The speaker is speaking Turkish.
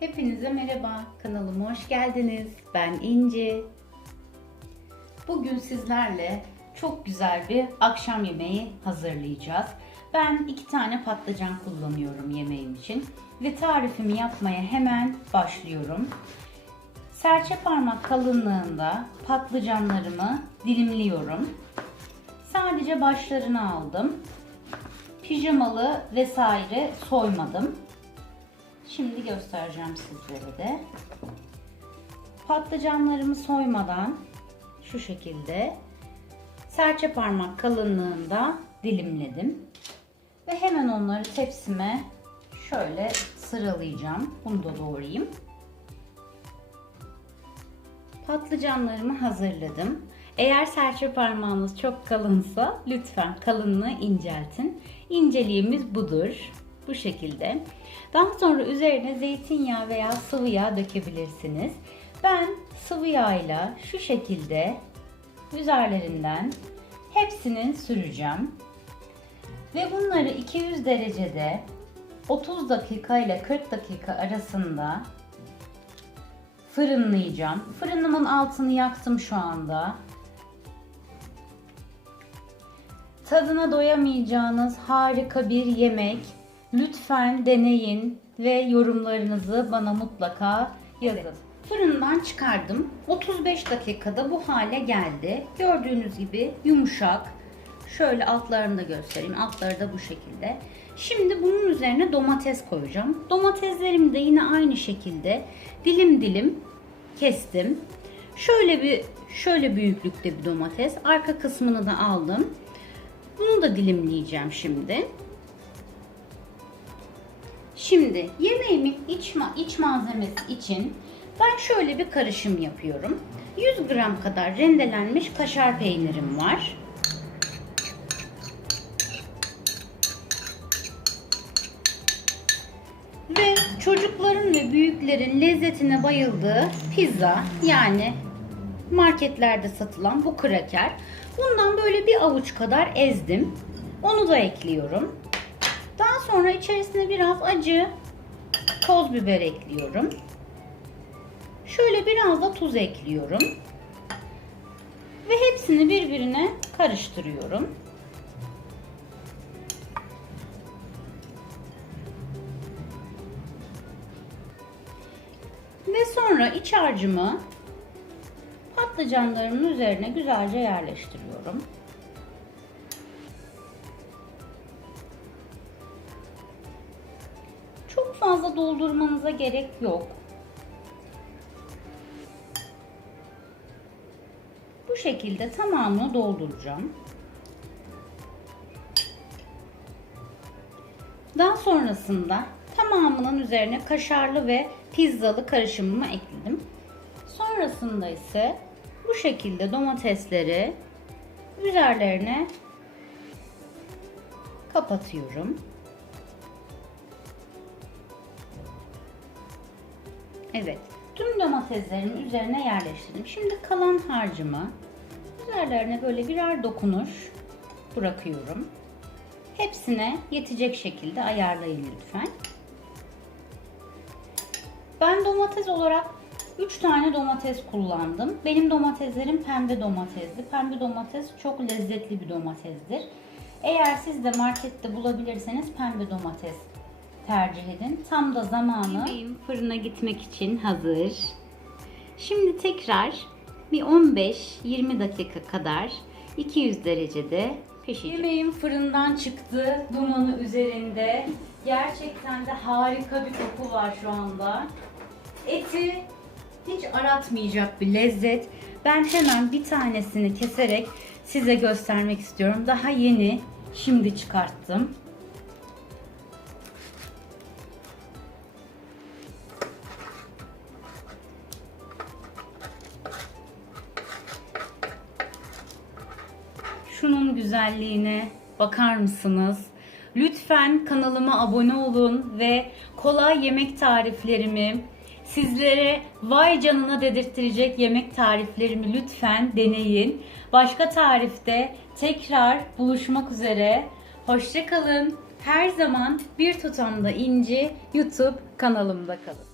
Hepinize merhaba, kanalıma hoş geldiniz. Ben İnci. Bugün sizlerle çok güzel bir akşam yemeği hazırlayacağız. Ben iki tane patlıcan kullanıyorum yemeğim için ve tarifimi yapmaya hemen başlıyorum. Serçe parmak kalınlığında patlıcanlarımı dilimliyorum. Sadece başlarını aldım. Pijamalı vesaire soymadım. Şimdi göstereceğim sizlere de. Patlıcanlarımı soymadan şu şekilde serçe parmak kalınlığında dilimledim. Ve hemen onları tepsime şöyle sıralayacağım. Bunu da doğrayayım. Patlıcanlarımı hazırladım. Eğer serçe parmağınız çok kalınsa lütfen kalınlığı inceltin. İnceliğimiz budur. Bu şekilde. Daha sonra üzerine zeytinyağı veya sıvı yağ dökebilirsiniz. Ben sıvı yağıyla şu şekilde üzerlerinden hepsini süreceğim. Ve bunları 200 derecede 30 dakika ile 40 dakika arasında fırınlayacağım. Fırınımın altını yaktım şu anda. Tadına doyamayacağınız harika bir yemek. Lütfen deneyin ve yorumlarınızı bana mutlaka yazın. Fırından çıkardım. 35 dakikada bu hale geldi. Gördüğünüz gibi yumuşak. Şöyle altlarını da göstereyim. Altları da bu şekilde. Şimdi bunun üzerine domates koyacağım. Domateslerimi de yine aynı şekilde dilim dilim kestim. Şöyle bir şöyle büyüklükte bir domates. Arka kısmını da aldım. Bunu da dilimleyeceğim şimdi. Şimdi yemeğimin iç, ma iç malzemesi için ben şöyle bir karışım yapıyorum. 100 gram kadar rendelenmiş kaşar peynirim var. Ve çocukların ve büyüklerin lezzetine bayıldığı pizza yani marketlerde satılan bu kraker. Bundan böyle bir avuç kadar ezdim. Onu da ekliyorum. Daha sonra içerisine biraz acı toz biber ekliyorum. Şöyle biraz da tuz ekliyorum. Ve hepsini birbirine karıştırıyorum. Ve sonra iç harcımı patlıcanlarımın üzerine güzelce yerleştiriyorum. Fazla doldurmanıza gerek yok. Bu şekilde tamamını dolduracağım. Daha sonrasında tamamının üzerine kaşarlı ve pizzalı karışımımı ekledim. Sonrasında ise bu şekilde domatesleri üzerlerine kapatıyorum. Evet. Tüm domateslerimi üzerine yerleştirdim. Şimdi kalan harcımı üzerlerine böyle birer dokunuş bırakıyorum. Hepsine yetecek şekilde ayarlayın lütfen. Ben domates olarak 3 tane domates kullandım. Benim domateslerim pembe domatesli. Pembe domates çok lezzetli bir domatesdir. Eğer siz de markette bulabilirseniz pembe domates tercih edin. Tam da zamanı. Yemeğim fırına gitmek için hazır. Şimdi tekrar bir 15-20 dakika kadar 200 derecede pişecek. Yemeğim fırından çıktı. Dumanı üzerinde. Gerçekten de harika bir koku var şu anda. Eti hiç aratmayacak bir lezzet. Ben hemen bir tanesini keserek size göstermek istiyorum. Daha yeni şimdi çıkarttım. Şunun güzelliğine bakar mısınız? Lütfen kanalıma abone olun ve kolay yemek tariflerimi, sizlere vay canına dedirttirecek yemek tariflerimi lütfen deneyin. Başka tarifte tekrar buluşmak üzere. Hoşçakalın. Her zaman bir tutamda inci YouTube kanalımda kalın.